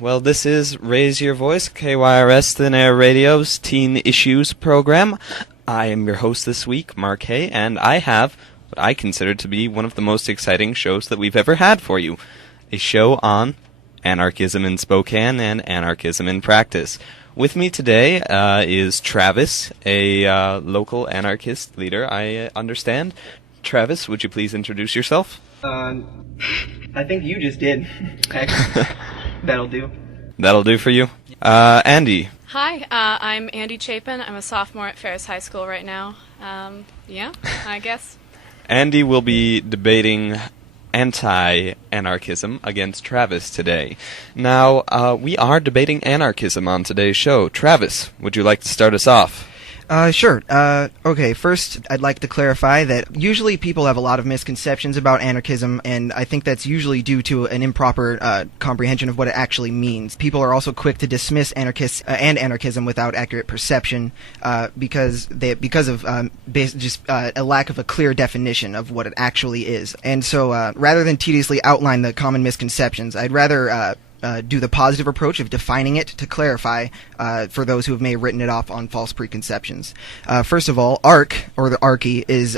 Well, this is Raise Your Voice, KYRS Thin Air Radio's Teen Issues program. I am your host this week, Mark Hay, and I have what I consider to be one of the most exciting shows that we've ever had for you. A show on anarchism in Spokane and anarchism in practice. With me today is Travis, a local anarchist leader, I understand. Travis, would you please introduce yourself? I think you just did. That'll do. That'll do for you. Andy. Hi, I'm Andy Chapin. I'm a sophomore at Ferris High School right now. I guess. Andy will be debating anti-anarchism against Travis today. Now, we are debating anarchism on today's show. Travis, would you like to start us off? Sure. Okay, first, I'd like to clarify that usually people have a lot of misconceptions about anarchism, and I think that's usually due to an improper comprehension of what it actually means. People are also quick to dismiss anarchists and anarchism without accurate perception because of a lack of a clear definition of what it actually is. And so, rather than tediously outline the common misconceptions, I'd rather do the positive approach of defining it to clarify for those who may have written it off on false preconceptions. First of all, arch, or the archy, is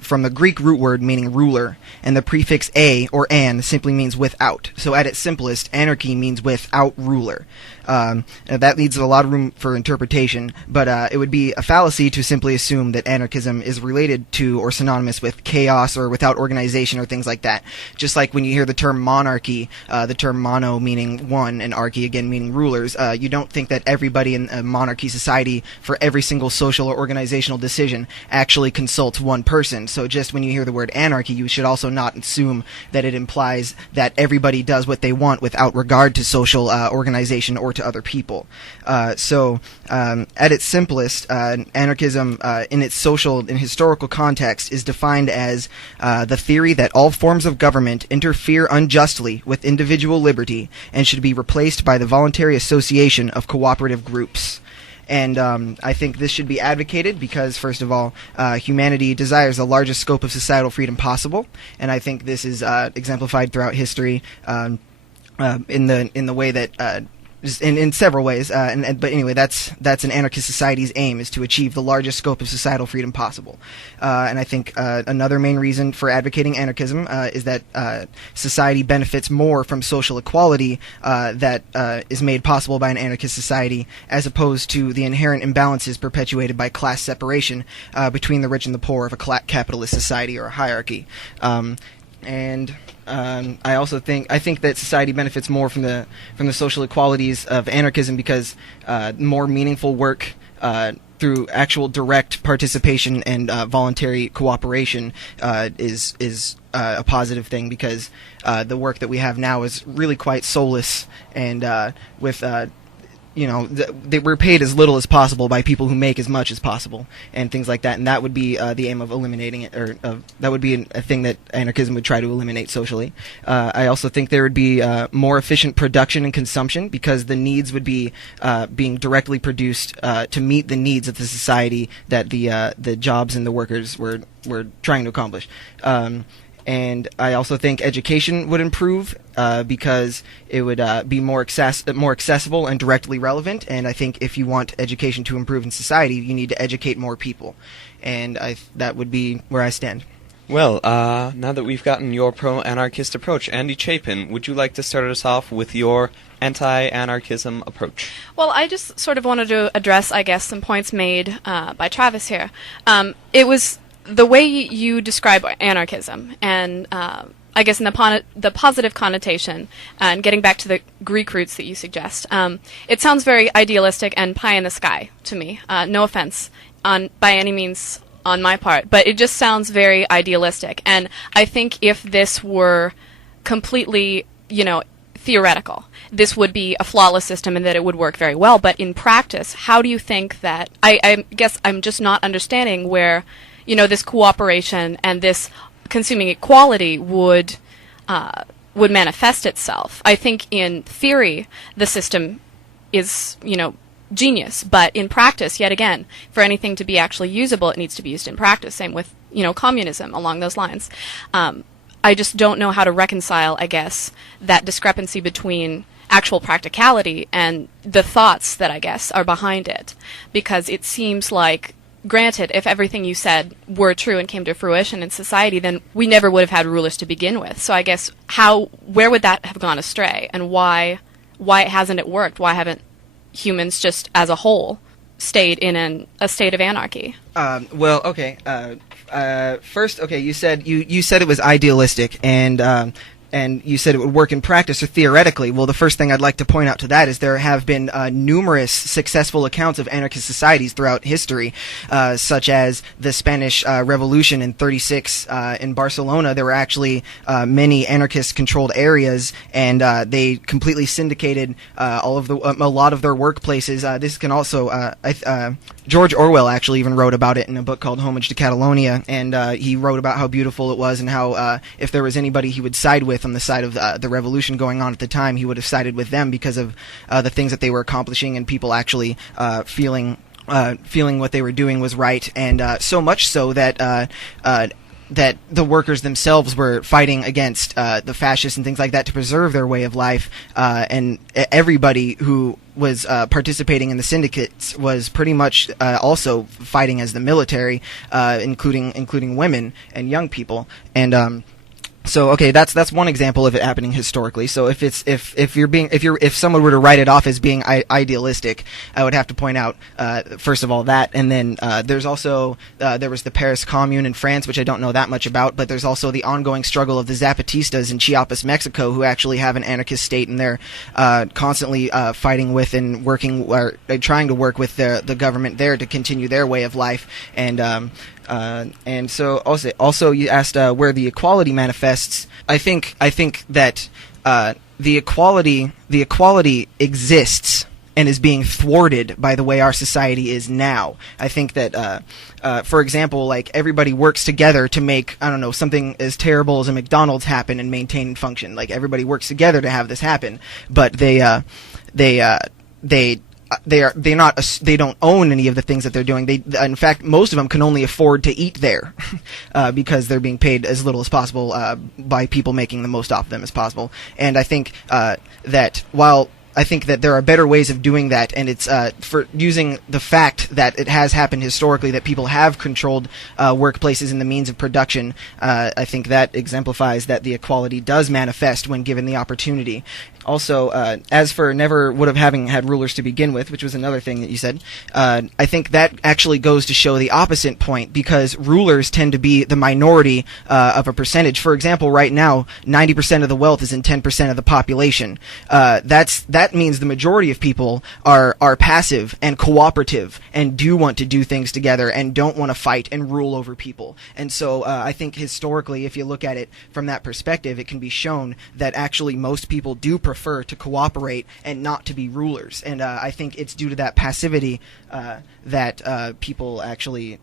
from the Greek root word meaning ruler, and the prefix a, or an, simply means without. So at its simplest, anarchy means without ruler. That leaves a lot of room for interpretation, but it would be a fallacy to simply assume that anarchism is related to or synonymous with chaos or without organization or things like that. Just like when you hear the term monarchy, the term mono meaning one and archy again meaning rulers, you don't think that everybody in a monarchy society for every single social or organizational decision actually consults one person. So just when you hear the word anarchy, you should also not assume that it implies that everybody does what they want without regard to social organization or to other people. At its simplest, anarchism in its social and historical context is defined as the theory that all forms of government interfere unjustly with individual liberty and should be replaced by the voluntary association of cooperative groups. And I think this should be advocated because, first of all, humanity desires the largest scope of societal freedom possible, and I think this is exemplified throughout history in the way that in several ways. But anyway, that's an anarchist society's aim, is to achieve the largest scope of societal freedom possible. And I think another main reason for advocating anarchism is that society benefits more from social equality that is made possible by an anarchist society, as opposed to the inherent imbalances perpetuated by class separation between the rich and the poor of a capitalist society or a hierarchy. I also think that society benefits more from the social equalities of anarchism because more meaningful work through actual direct participation and voluntary cooperation is a positive thing, because the work that we have now is really quite soulless, and we're paid as little as possible by people who make as much as possible and things like that, and that would be the aim of eliminating it, or that would be a thing that anarchism would try to eliminate socially. I also think there would be more efficient production and consumption, because the needs would be being directly produced to meet the needs of the society that the jobs and the workers were trying to accomplish. And I also think education would improve because it would be more accessible and directly relevant. And I think if you want education to improve in society, you need to educate more people. And that would be where I stand. Well, now that we've gotten your pro-anarchist approach, Andy Chapin, would you like to start us off with your anti-anarchism approach? Well, I just sort of wanted to address, I guess, some points made by Travis here. It was the way you describe anarchism, and I guess in the positive connotation, and getting back to the Greek roots that you suggest, it sounds very idealistic and pie in the sky to me. No offense by any means on my part, but it just sounds very idealistic. And I think if this were completely, theoretical, this would be a flawless system and that it would work very well. But in practice, how do you think that? I guess I'm just not understanding where this cooperation and this consuming equality would manifest itself. I think in theory the system is, genius, but in practice, yet again, for anything to be actually usable, it needs to be used in practice. Same with, communism, along those lines. I just don't know how to reconcile, I guess, that discrepancy between actual practicality and the thoughts that I guess are behind it. Because it seems like, granted, if everything you said were true and came to fruition in society, then we never would have had rulers to begin with. So I guess where would that have gone astray, and why hasn't it worked? Why haven't humans just as a whole stayed in a state of anarchy? Well, okay. First, okay, you said it was idealistic, and you said it would work in practice or theoretically. Well, the first thing I'd like to point out to that is there have been numerous successful accounts of anarchist societies throughout history, such as the Spanish Revolution in '36 in Barcelona. There were actually many anarchist-controlled areas, and they completely syndicated a lot of their workplaces. This can also George Orwell actually even wrote about it in a book called Homage to Catalonia, and he wrote about how beautiful it was and how if there was anybody he would side with on the side of the revolution going on at the time, he would have sided with them because of the things that they were accomplishing and people actually feeling what they were doing was right, and so much so that that the workers themselves were fighting against the fascists and things like that to preserve their way of life, and everybody who was participating in the syndicates was pretty much also fighting as the military, including women and young people, and so okay, that's one example of it happening historically. So if someone were to write it off as being idealistic, I would have to point out first of all that, and then there's also there was the Paris Commune in France, which I don't know that much about, but there's also the ongoing struggle of the Zapatistas in Chiapas, Mexico, who actually have an anarchist state, and they're constantly fighting with and working or trying to work with the government there to continue their way of life, and so also you asked where the equality manifests. I think that the equality exists and is being thwarted by the way our society is now. I think that, for example, like everybody works together to make, I don't know, something as terrible as a McDonald's happen and maintain and function. Like everybody works together to have this happen, but they don't own any of the things that they're doing. In fact, most of them can only afford to eat there because they're being paid as little as possible by people making the most off of them as possible. And I think that while I think that there are better ways of doing that, and it's for using the fact that it has happened historically that people have controlled workplaces and the means of production. I think that exemplifies that the equality does manifest when given the opportunity. Also, as for never would have having had rulers to begin with, which was another thing that you said, I think that actually goes to show the opposite point, because rulers tend to be the minority of a percentage. For example, right now, 90% of the wealth is in 10% of the population. That means the majority of people are passive and cooperative and do want to do things together and don't want to fight and rule over people. And so I think historically, if you look at it from that perspective, it can be shown that actually most people do prefer to cooperate and not to be rulers. And I think it's due to that passivity that people actually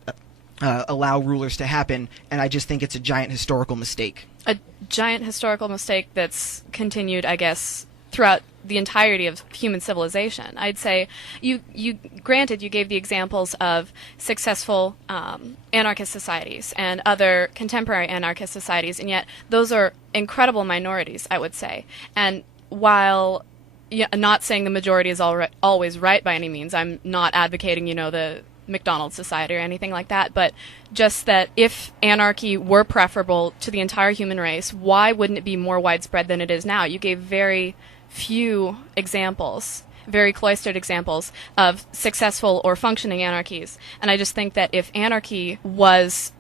allow rulers to happen, and I just think it's a giant historical mistake. A giant historical mistake that's continued, I guess, throughout the entirety of human civilization. I'd say you granted you gave the examples of successful anarchist societies and other contemporary anarchist societies, and yet those are incredible minorities, I would say. And while not saying the majority is always right by any means, I'm not advocating, the McDonald's society or anything like that, but just that if anarchy were preferable to the entire human race, why wouldn't it be more widespread than it is now? You gave very few examples, very cloistered examples of successful or functioning anarchies. And I just think that if anarchy was,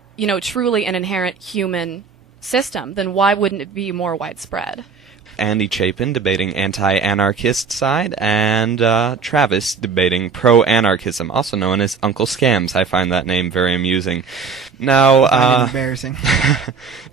truly an inherent human system, then why wouldn't it be more widespread? Andy Chapin debating anti-anarchist side, and Travis debating pro-anarchism, also known as Uncle Scams. I find that name very amusing. Now, embarrassing.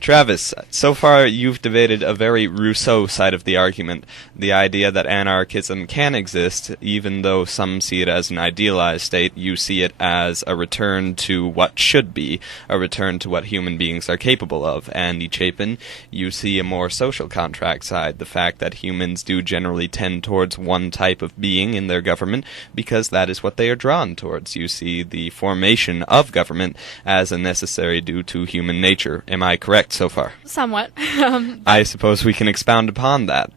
Travis, so far you've debated a very Rousseau side of the argument, the idea that anarchism can exist, even though some see it as an idealized state. You see it as a return to what should be, a return to what human beings are capable of. Andy Chapin, you see a more social contract side, the fact that humans do generally tend towards one type of being in their government because that is what they are drawn towards. You see the formation of government as a necessary due to human nature. Am I correct so far? Somewhat. I suppose we can expound upon that.